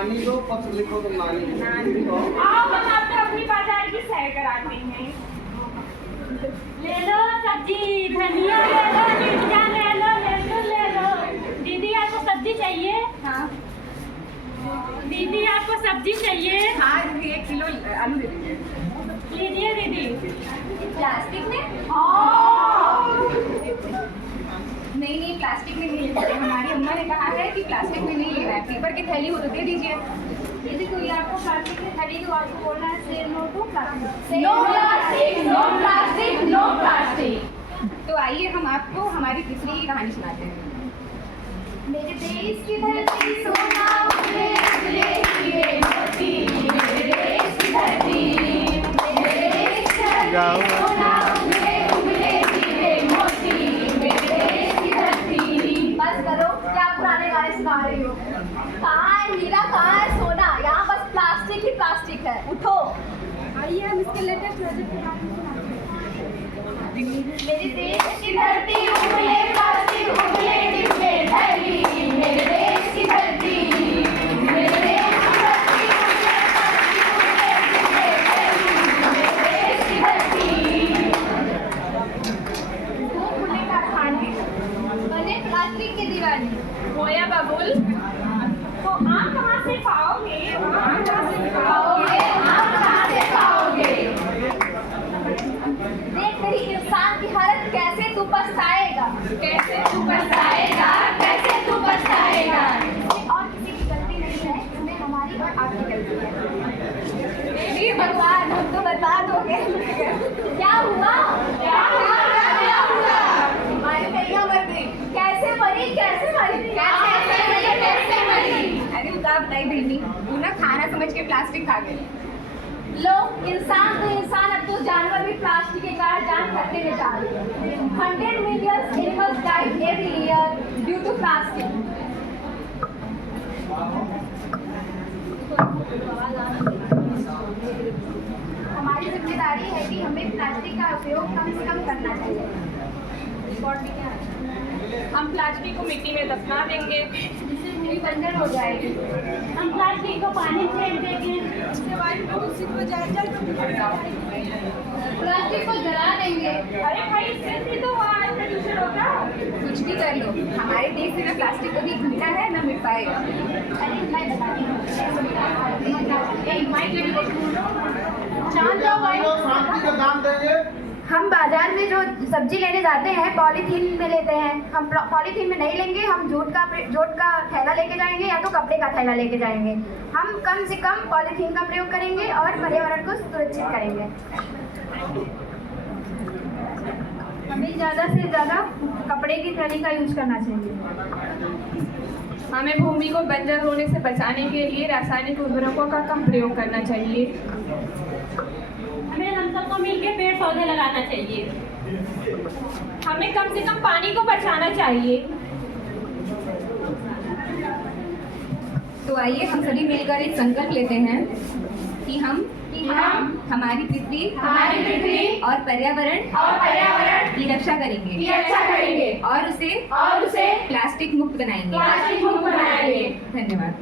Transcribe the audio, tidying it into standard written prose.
नानी लो, पत्र लिखो तो नानी लो। आओ हम आपको अपनी बाजार की सैर कराते हैं। ले लो सब्जी, धनिया ले लो, मिर्चा ले लो, लहसुन ले लो। दीदी आपको सब्जी चाहिए? हाँ। दीदी आपको सब्जी चाहिए? हाँ, 1 किलो आलू दे दीजिए। लीजिए दीदी। प्लास्टिक में? नहीं, प्लास्टिक में नहीं लेना है। हमारी अम्मा ने कहा है कि प्लास्टिक में नहीं लेना है, पेपर की थैली हो तो दे दीजिए। दीदी कोई आपको प्लास्टिक की थैली को आपको बोलना है say no to plastic. No plastic, no plastic, no plastic. तो आइए हम आपको हमारी तीसरी कहानी सुनाते हैं। मेरे देश की धरती सोना उगले उगले हीरे मोती, मेरे देश की धरती, मेरे देश की धरती सोना उगले उगले हीरे मोती, मेरे देश की धरती। बस करो, क्या पुराने गाने सुना रही हो? कहाँ है हीरा, कहाँ है सोना? यहाँ बस प्लास्टिक ही प्लास्टिक है। उठो, आइए हम इसके लेटेस्ट प्रोजेक्ट के बारे में सुनाते हैं। मेरे देश की धरती उगले प्लास्टिक उगले डिब्बे थैली, मेरे देश की धरती, मेरे देश की धरती उगले प्लास्टिक उगले डिब्बे थैली, मेरे देश की धरती। धूप खुले कारखाने बने प्लास्टिक के दीवाने। होया बबुल, तो आम कहाँ से पाओगे? आम कहाँ से पाओगे? आम कहाँ से पाओगे? देख तेरी इंसान की हालत, कैसे तू पछताएगा, कैसे तू पछताएगा, कैसे तू पछताएगा। इसमें और किसी की गलती नहीं है, इसमें हमारी और आपकी गलती है। वीर भगवान, हम तो बर्बाद हो गए। क्या हुआ? क्या हुआ? क्या हुआ? हमारी कन्या मर गई। कैसे मरी? कैसे मरी? कैसे मरी? कैसे मरी? अरे उतार बताई बहनी, तू ना खाना समझ के प्लास्टिक खा गई। लो, इंसान तो इंसान, अब तो जानवर भी प्लास्टिक के कारण जान खतरे में जा रहे हैं। 100 million animals die every year due to plastic. हमारी जिम्मेदारी है कि हमें प्लास्टिक का उपयोग कम से कम करना चाहिए। हम प्लास्टिक को मिट्टी में दफना देंगे, इससे पूरी बंजर हो जाएगी। हम प्लास्टिक को पानी में फेंक देंगे, इससे वायु प्रदूषित हो जाएगा। प्लास्टिक को जला देंगे। अरे भाई, इससे भी तो वायु प्रदूषण होगा। कुछ भी कर लो, हमारे देश में ना प्लास्टिक कभी घुलना है ना मिट पाएगा। अरे मैं बताती हूँ, शांति का दाम देंगे। हम बाजार में जो सब्जी लेने जाते हैं पॉलीथीन में लेते हैं। हम पॉलीथीन में नहीं लेंगे, हम जूट का थैला लेके जाएंगे या तो कपड़े का थैला लेके जाएंगे। हम कम से कम पॉलीथीन का प्रयोग करेंगे और पर्यावरण को सुरक्षित करेंगे। हमें ज़्यादा से ज़्यादा कपड़े की थैली का यूज करना चाहिए। हमें भूमि को बंजर होने से बचाने के लिए रासायनिक उर्वरकों का कम प्रयोग करना चाहिए। हमें हम सबको मिलकर पेड़ पौधे लगाना चाहिए। हमें कम से कम पानी को बचाना चाहिए। तो आइए हम सभी मिलकर एक संकल्प लेते हैं कि हम हमारी पृथ्वी और पर्यावरण की रक्षा करेंगे और उसे प्लास्टिक मुक्त बनाएंगे। धन्यवाद।